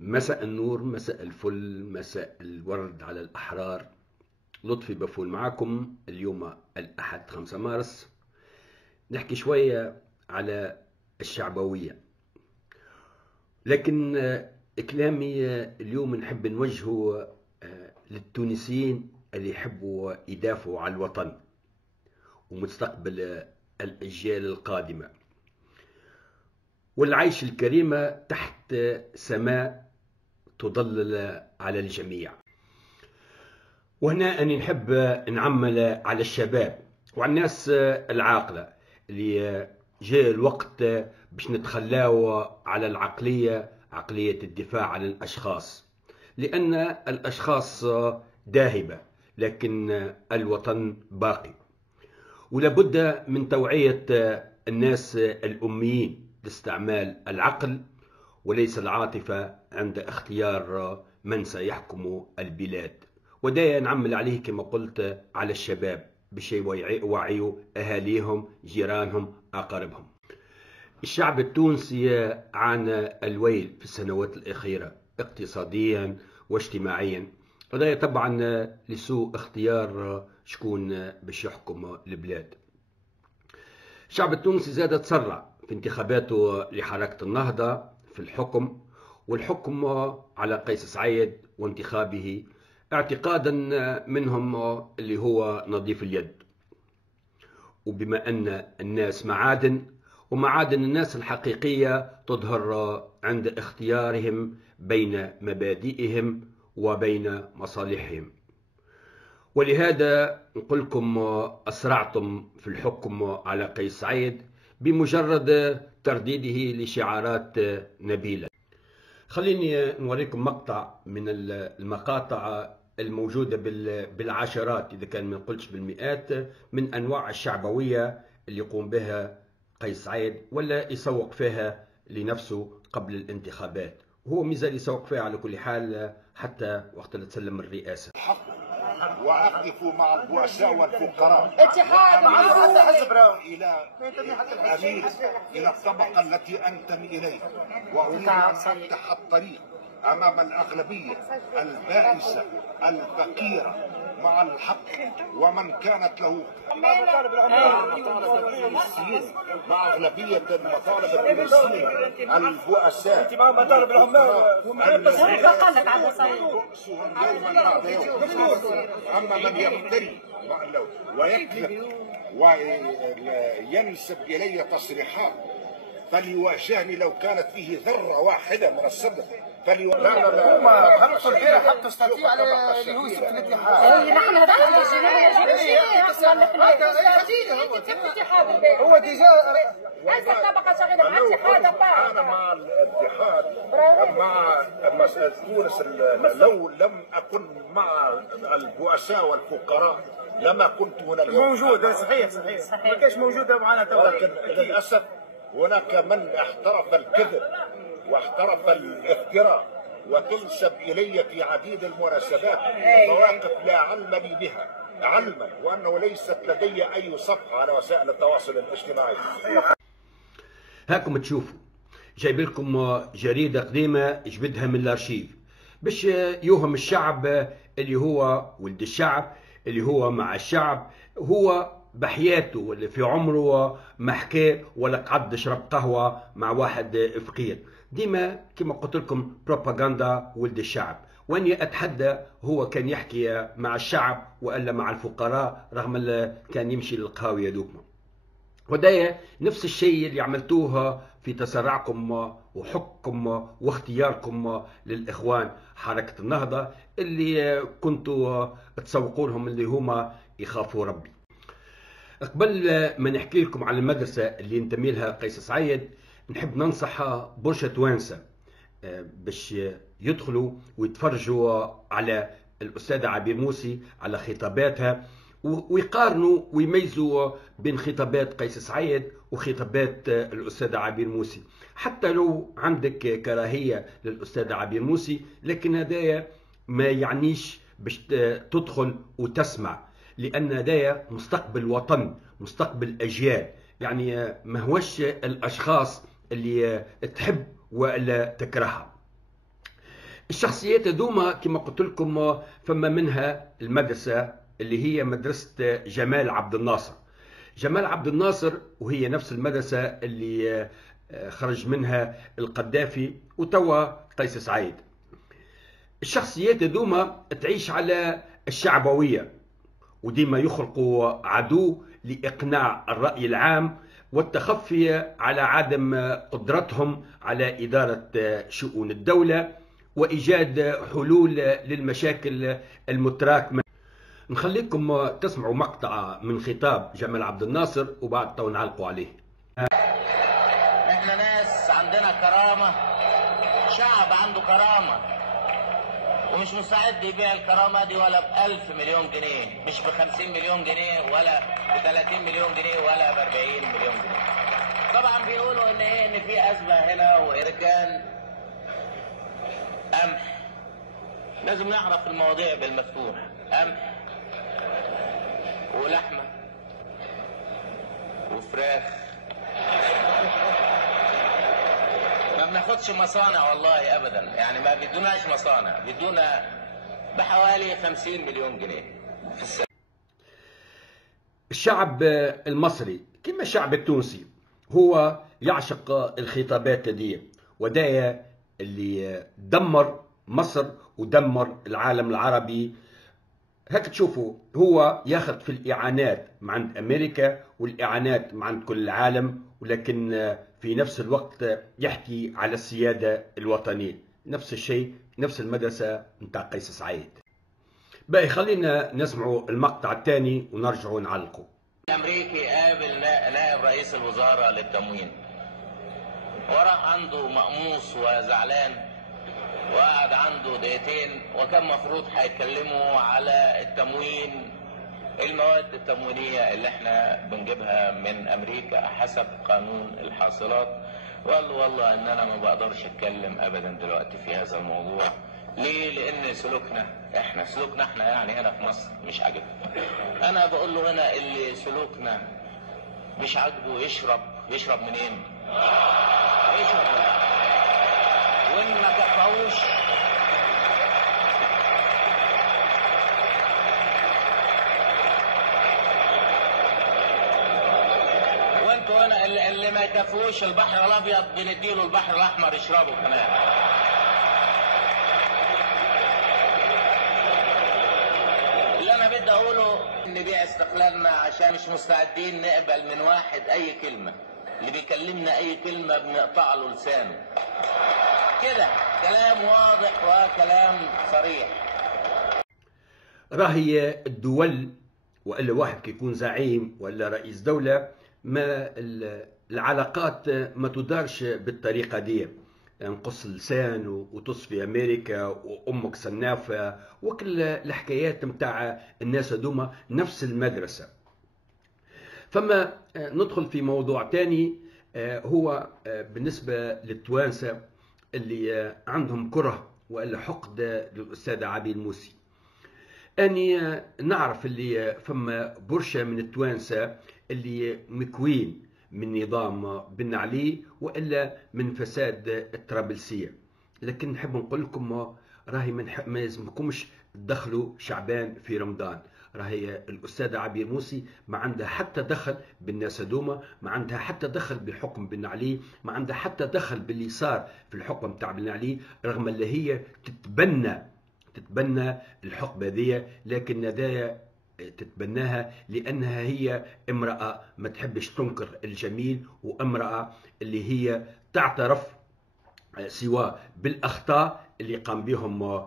مساء النور، مساء الفل، مساء الورد على الأحرار. لطفي بفول معكم اليوم الأحد 5 مارس. نحكي شوية على الشعبوية، لكن كلامي اليوم نحب نوجهه للتونسيين اللي يحبوا يدافعوا عن الوطن ومستقبل الأجيال القادمة والعيش الكريمة تحت سماء تضلل على الجميع. وهنا أني نحب نعمل على الشباب وعلى الناس العاقلة اللي جاء الوقت باش نتخلاو على عقلية الدفاع عن الأشخاص، لأن الأشخاص ذاهبة لكن الوطن باقي. ولابد من توعية الناس الأميين لاستعمال العقل وليس العاطفة عند اختيار من سيحكم البلاد. ودايا نعمل عليه كما قلت على الشباب باش يوعيوا أهاليهم، جيرانهم، أقاربهم. الشعب التونسي عانى الويل في السنوات الأخيرة اقتصاديا واجتماعيا، وده طبعا لسوء اختيار شكون باش يحكم البلاد. الشعب التونسي زاد تسرع في انتخاباته لحركة النهضة في الحكم، والحكم على قيس سعيد وانتخابه اعتقادا منهم اللي هو نظيف اليد. وبما أن الناس معادن، ومعادن الناس الحقيقية تظهر عند اختيارهم بين مبادئهم وبين مصالحهم. ولهذا نقول لكم أسرعتم في الحكم على قيس سعيد بمجرد ترديده لشعارات نبيلة. خليني نوريكم مقطع من المقاطع الموجودة بالعشرات إذا كان ما نقولش بالمئات من أنواع الشعبوية اللي يقوم بها قيس سعيد ولا يسوق فيها لنفسه قبل الانتخابات. وهو ميزال يسوق فيها على كل حال حتى وقت اللي تسلم الرئاسة. وأقف مع البؤساء والفقراء اتحاد إلى أميل إلى الطبقة التي أنتمي إليها، وأريد أن أفتح الطريق أمام الأغلبية البائسة الفقيرة مع الحق ومن كانت له مع أغلبية المطالب التونسية البؤساء مطالب العمال بؤسهم يوما بعد يوم. أما من يفتري ويكذب وينسب إلي تصريحات فليواجهني لو كانت فيه ذرة واحدة من الصدق. لا هم هبطوا البارح هبطوا استطيع اللي هو يسوق في الاتحاد. نحن هذا هو ديجا انت طبقه صغيره مع اتحاد انا مع الاتحاد مع مسألة تونس. لو لم اكن مع البؤساء والفقراء لما كنت هنا اليوم. موجوده صحيح ما كانش موجوده معنا تو، ولكن للاسف هناك من احترف الكذب واحترف الافتراء وتنسب إلي في عديد المناسبات مواقف لا علم لي بها، علما وأنه ليست لدي أي صفحة على وسائل التواصل الاجتماعي. هاكم تشوفوا جايب لكم جريدة قديمة جبدها من الارشيف باش يوهم الشعب اللي هو ولد الشعب، اللي هو مع الشعب، هو بحياته ولا في عمره ما حكى ولا قعد شرب قهوة مع واحد فقير. ديما كما قلت لكم بروباغندا ولد الشعب. واني اتحدى هو كان يحكي مع الشعب والا مع الفقراء رغم كان يمشي للقهاوي دوكما. ودايا نفس الشيء اللي عملتوه في تسرعكم وحكمكم واختياركم للاخوان حركة النهضة اللي كنتوا تسوقوا لهم اللي هما يخافوا ربي. قبل ما نحكي لكم على المدرسة اللي ينتمي لها قيس سعيد، نحب ننصح برشا توانسة باش يدخلوا ويتفرجوا على الأستاذة عبير موسي على خطاباتها ويقارنوا ويميزوا بين خطابات قيس سعيد وخطابات الأستاذة عبير موسي. حتى لو عندك كراهية للأستاذة عبير موسي، لكن هذا ما يعنيش باش تدخل وتسمع، لأن هذا مستقبل وطن، مستقبل أجيال. يعني ما هوش الأشخاص اللي تحب ولا تكرهها. الشخصيات هذوما كما قلت لكم فما منها المدرسة اللي هي مدرسة جمال عبد الناصر. جمال عبد الناصر وهي نفس المدرسة اللي خرج منها القذافي وتوا قيس سعيد. الشخصيات هذوما تعيش على الشعبوية وديما يخلقوا عدو لإقناع الرأي العام والتخفي على عدم قدرتهم على إدارة شؤون الدولة وإيجاد حلول للمشاكل المتراكمة. نخليكم تسمعوا مقطع من خطاب جمال عبد الناصر وبعد تو نعلقوا عليه. احنا ناس عندنا كرامة، شعب عنده كرامة ومش مستعد يبيع الكرامة دي ولا ب1000 مليون جنيه، مش ب50 مليون جنيه ولا ب30 مليون جنيه ولا ب40 مليون جنيه. طبعا بيقولوا ان في أزمة هنا وإركان قمح. لازم نعرف المواضيع بالمفتوح. قمح ولحمة وفراخ. ما بناخدش مصانع والله ابدا، يعني ما بيدوناش مصانع، بيدونا بحوالي 50 مليون جنيه في السنة. الشعب المصري كما الشعب التونسي هو يعشق الخطابات دي، ودايا اللي دمر مصر ودمر العالم العربي. هيك تشوفوا هو ياخذ في الإعانات مع عند أمريكا والإعانات مع عند كل العالم، ولكن في نفس الوقت يحكي على السيادة الوطنية. نفس الشيء، نفس المدرسة نتاع قيس سعيد. باقي خلينا نسمعوا المقطع الثاني ونرجعوا نعلقوا. الأمريكي قابل نائب رئيس الوزراء للتموين وراح عنده مقموص وزعلان وقعد عنده دقيقتين، وكان مفروض هيتكلموا على التموين، المواد التموينية اللي احنا بنجيبها من أمريكا حسب قانون الحاصلات. وقال له والله ان انا ما بقدرش اتكلم ابدا دلوقتي في هذا الموضوع. ليه؟ لان سلوكنا احنا يعني هنا في مصر مش عاجبنا. انا بقول له هنا اللي سلوكنا مش عاجبه يشرب منين؟ يشرب منين؟ وإن ما كفاوش وانتوا هنا اللي ما يكفوش البحر الابيض بنديله البحر الاحمر يشربه كمان. اللي انا بدي اقوله نبيع استقلالنا عشان مش مستعدين نقبل من واحد اي كلمه، اللي بيكلمنا اي كلمه بنقطع له لسانه. كده كلام واضح وكلام صريح. راهي الدول والا واحد كيكون زعيم ولا رئيس دولة ما العلاقات ما تدارش بالطريقة دي. نقص اللسان وتصفي أمريكا وأمك سنافة وكل الحكايات متاع الناس هذوما نفس المدرسة. فما ندخل في موضوع تاني هو بالنسبة للتوانسة اللي عندهم كره ولا حقد للأستاذ عبيد موسي. أني نعرف اللي فما برشا من التوانسة اللي مكوين من نظام بن علي وإلا من فساد الطرابلسية، لكن نحب نقول لكم راهي ما يلزمكمش تدخلوا شعبان في رمضان. راهي الأستاذة عبير موسي ما عندها حتى دخل بالناس هذوما، ما عندها حتى دخل بحكم بن علي، ما عندها حتى دخل باللي صار في الحكم بتاع بن علي، رغم اللي هي تتبنى الحقبة ذي، لكن ذا تتبناها لأنها هي امرأة ما تحبش تنكر الجميل، وامرأة اللي هي تعترف سواء بالأخطاء اللي قام بهم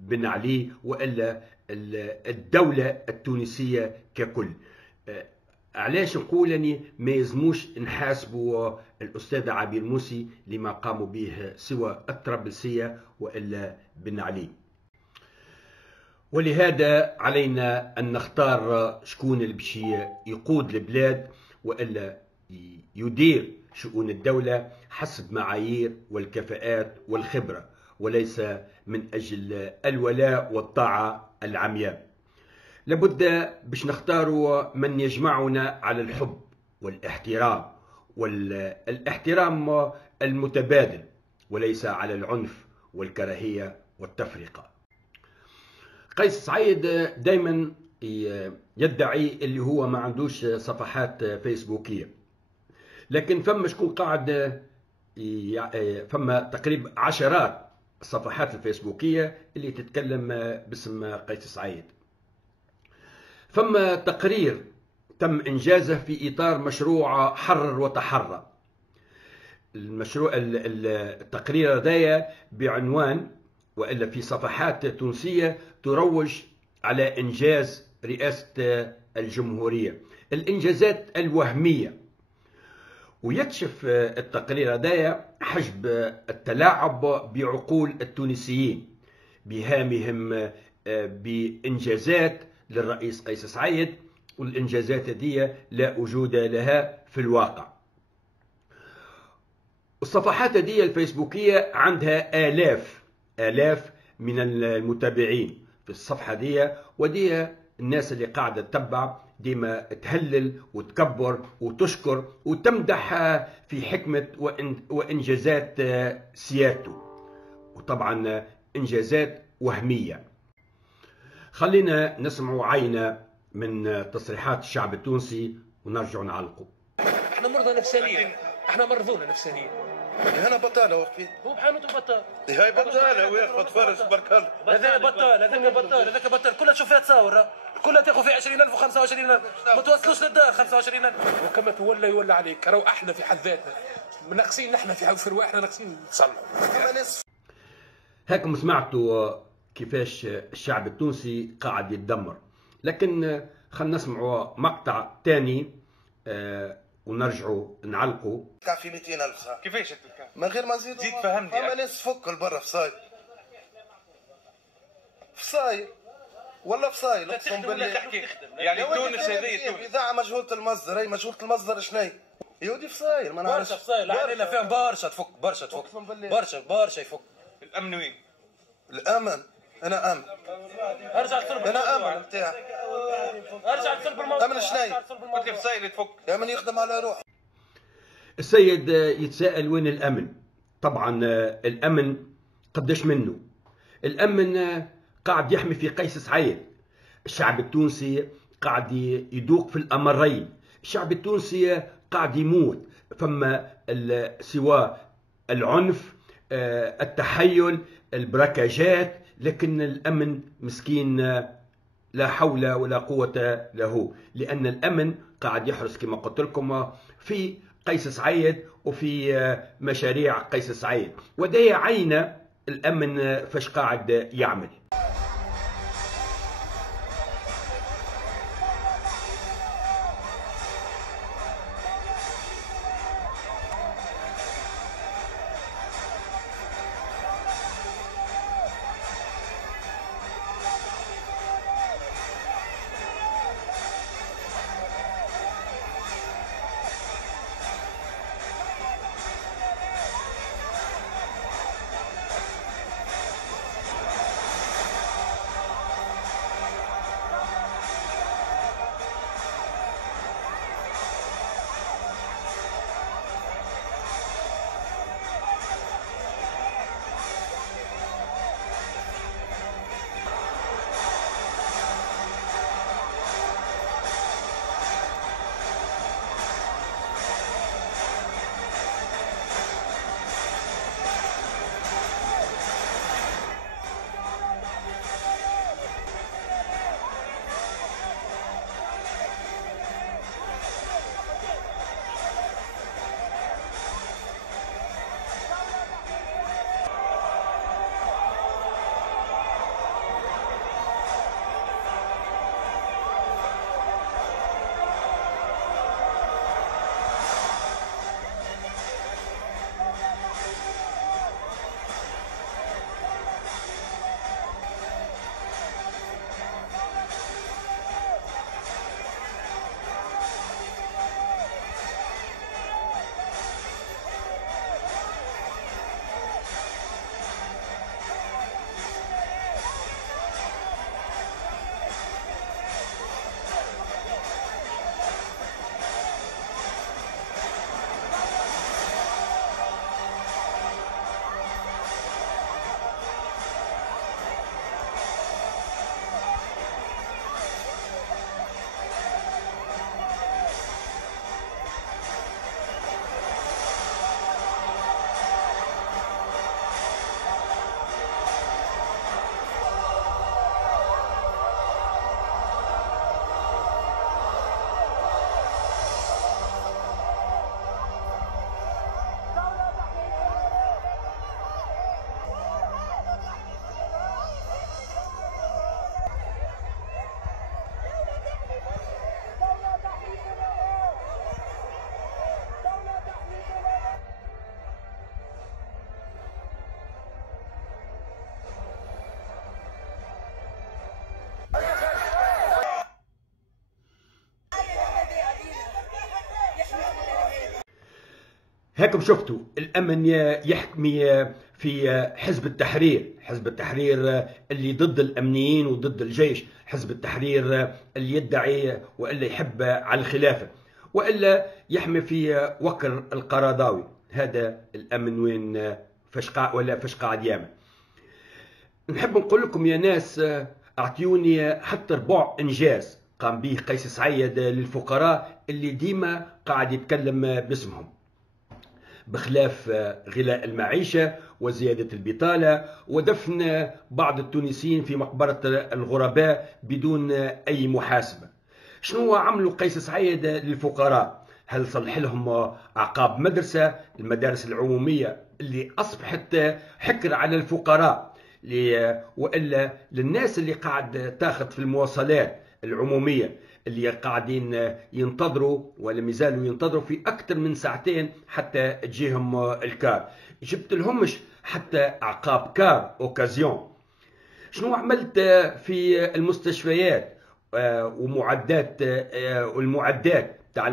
بن علي وإلا الدولة التونسية ككل. علاش نقول أني ما يزموش نحاسبوا الأستاذ عبير موسي لما قاموا به سواء الطرابلسية وإلا بن علي. ولهذا علينا أن نختار شكون اللي باش يقود البلاد وإلا يدير شؤون الدولة حسب معايير والكفاءات والخبرة، وليس من أجل الولاء والطاعة العمياء. لابد باش نختاروا من يجمعنا على الحب والاحترام المتبادل، وليس على العنف والكراهية والتفرقة. قيس سعيد دايما يدعي اللي هو ما عندوش صفحات فيسبوكية، لكن فما شكون قاعد فما تقريبا عشرات الصفحات الفيسبوكية اللي تتكلم باسم قيس سعيد. فما تقرير تم إنجازه في إطار مشروع حرر وتحرر. المشروع التقرير هذايا بعنوان وإلا في صفحات تونسية تروج على إنجاز رئاسة الجمهورية، الإنجازات الوهمية. ويكشف التقرير هذايا حجب التلاعب بعقول التونسيين بهامهم بإنجازات للرئيس قيس سعيد، والإنجازات هذه لا وجود لها في الواقع. الصفحات هذه الفيسبوكية عندها آلاف من المتابعين في الصفحة دي، ودي الناس اللي قاعدة تتبع ديما تهلل وتكبر وتشكر وتمدح في حكمة وإنجازات سيادته، وطبعا إنجازات وهمية. خلينا نسمعوا عينة من تصريحات الشعب التونسي ونرجع نعلقوا. احنا مرضى نفسانيين، احنا مرضونا نفسانيين. انا بطاله وقفي هو بحانوت بطال. هاي بطاله وياخذ فرس برك الله. هذا بطال، هذاك بطال كلها تشوف فيها تصاور، كلها تاخذ فيها 20,000 و25,000، ما توصلوش للدار 25,000. وكما تولى يولى عليك، راهو احنا في حد ذاتنا ناقصين، نحن في رواحنا ناقصين نصلحوا. هاكم سمعتوا كيفاش الشعب التونسي قاعد يتدمر، لكن خلينا نسمعوا مقطع ثاني ونرجعوا نعلقوا. تلقى في 200,000 صح؟ كيفاش تلقى؟ من غير ما نزيد زيد فهمني. فما ناس فك لبرا في صاير والله في صاير اقسم بالله. يعني تونس هذه تونس اذاعه مجهوله المصدر، هي مجهوله المصدر شنو يودي في صاير ما نعرفش. برشا في صاير علينا فيهم برشا تفك، برشا تفك، برشا يفك. الامن وين؟ الامن انا امن. ارجع لصلب انا امن بتاعك. ارجع لصلب الموضوع. امن شنو؟ قلت لي في صاير تفك. امن يخدم على روحه. السيد يتساءل وين الامن؟ طبعا الامن قداش منه؟ الامن قاعد يحمي في قيس سعيد. الشعب التونسي قاعد يذوق في الامرين، الشعب التونسي قاعد يموت، فما سواء العنف، التحيل، البركاجات، لكن الامن مسكين لا حول ولا قوة له، لأن الأمن قاعد يحرس كما قلت لكم في قيس سعيد وفي مشاريع قيس سعيد، وده عين الأمن فاش قاعد يعمل. هاكم شفتوا الأمن يحكمي في حزب التحرير، حزب التحرير اللي ضد الأمنيين وضد الجيش، حزب التحرير اللي يدعي وإلا يحب على الخلافة وإلا يحمي في وكر القرضاوي. هذا الأمن وين فش قاعد يعمل؟ نحب نقول لكم يا ناس اعطيوني حتى ربع إنجاز قام به قيس سعيد للفقراء اللي ديما قاعد يتكلم باسمهم، بخلاف غلاء المعيشة وزيادة البطالة ودفن بعض التونسيين في مقبرة الغرباء بدون أي محاسبة. شنو عملوا قيس سعيد للفقراء؟ هل صلح لهم أعقاب مدرسة، المدارس العمومية اللي أصبحت حكر على الفقراء، وإلا للناس اللي قاعد تاخذ في المواصلات العمومية اللي قاعدين ينتظروا ولا مازالوا ينتظروا في أكثر من ساعتين حتى تجيهم الكار؟ جبت لهمش حتى أعقاب كار أوكازيون. شنو عملت في المستشفيات ومعدات والمعدات تاع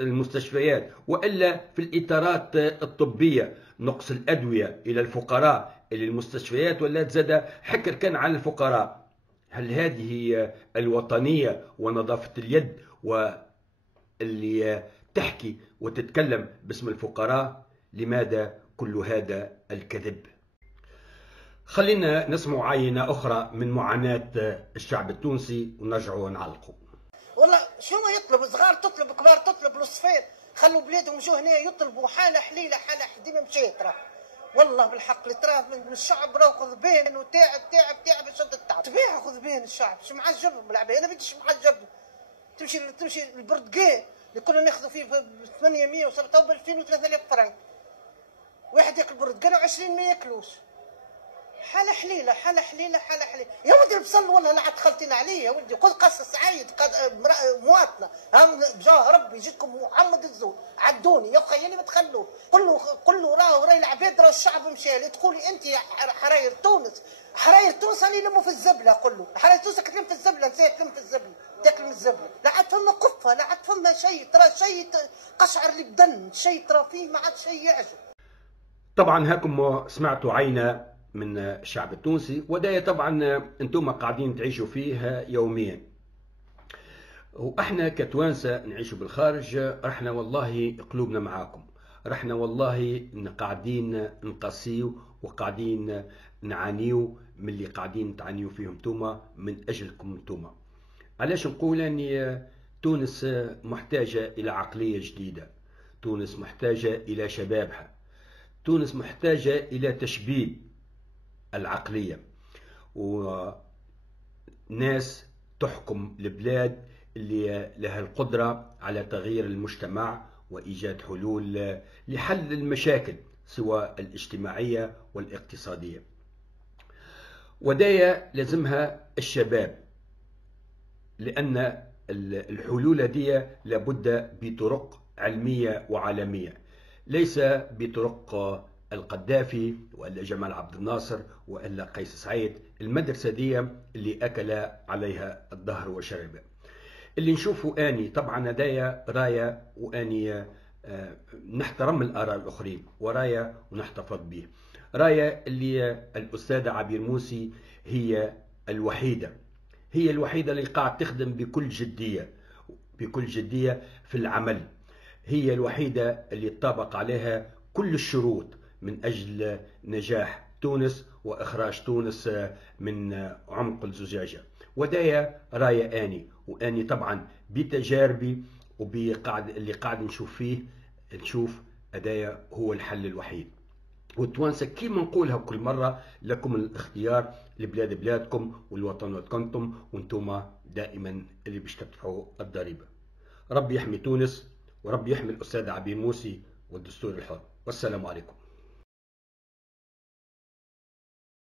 المستشفيات وإلا في الإطارات الطبية؟ نقص الأدوية إلى الفقراء اللي المستشفيات ولا تزاد حكر كان على الفقراء. هل هذه الوطنية ونظافة اليد واللي تحكي وتتكلم باسم الفقراء؟ لماذا كل هذا الكذب؟ خلينا نسمع عينة أخرى من معاناة الشعب التونسي ونرجعوا نعلقوا. والله شو ما يطلب، صغار تطلب، كبار تطلب، الصفير خلوا بلادهم يجوا هنا يطلبوا حالة حليلة حالة ديما مشيت راه. والله بالحق اللي تراه من الشعب راه غضبان وتاعب تعب تعب يشد التعب. طبيعي غضبان الشعب، شو معجبهم بالعباد؟ انا بديش معجبهم. تمشي البرتقال اللي كنا ناخذوا فيه ب 800 وصار تو ب 2000 و 3000 فرنك. واحد ياكل برتقال و20 ما ياكلوش. حالة حليلة حالة حليلة حالة حليلة. يا ولدي بصل والله لا عاد خلطين عليه يا ولدي. قل قص سعيد مواطنة بجاه ربي يجيكم محمد الزور عدوني يا خيالي ما تخلوه. كله راهو العباد راه الشعب مشى. تقولي انت حراير تونس، حراير تونس اللي يلموا في الزبلة كله. حراير تونس تلم في الزبلة، نسيت تلم في الزبلة تاكل من الزبلة. لا عاد فما قفة، لا عاد فما شيء، ترى شيء قشعر لي بدن، شيء ترى فيه ما عاد شيء يعجب. طبعا هاكم سمعتوا عينة من الشعب التونسي، ودايا طبعا انتم قاعدين تعيشوا فيه يوميا، واحنا كتوانسه نعيشوا بالخارج رحنا والله قلوبنا معاكم، رحنا والله قاعدين نقاسيو وقاعدين نعانيو من اللي قاعدين تعانيو فيهم انتوما من اجلكم انتوما. علاش نقول اني تونس محتاجه الى عقليه جديده، تونس محتاجه الى شبابها، تونس محتاجه الى تشبيب العقلية وناس تحكم البلاد اللي لها القدرة على تغيير المجتمع وإيجاد حلول لحل المشاكل سواء الاجتماعية والاقتصادية. ودايا لازمها الشباب، لأن الحلول دي لابد بطرق علمية وعالمية، ليس بطرق القذافي وإلا جمال عبد الناصر وإلا قيس سعيد. المدرسة دي اللي أكل عليها الدهر وشرب. اللي نشوفه آني طبعا هدايا راية، وآني نحترم الآراء الآخرين وراية ونحتفظ به. راية اللي الأستاذة عبير موسي هي الوحيدة اللي قاعد تخدم بكل جدية في العمل. هي الوحيدة اللي طابق عليها كل الشروط من أجل نجاح تونس وإخراج تونس من عمق الزجاجة. ودايا راية آني، وآني طبعا بتجاربي اللي قاعد نشوف أدايا هو الحل الوحيد. والتوانسة كيما نقولها كل مرة، لكم الاختيار، البلاد بلادكم والوطن وطنكم، وانتم دائما اللي باش تدفعوا الضريبة. ربي يحمي تونس وربي يحمي الأستاذ عبير موسي والدستور الحر، والسلام عليكم.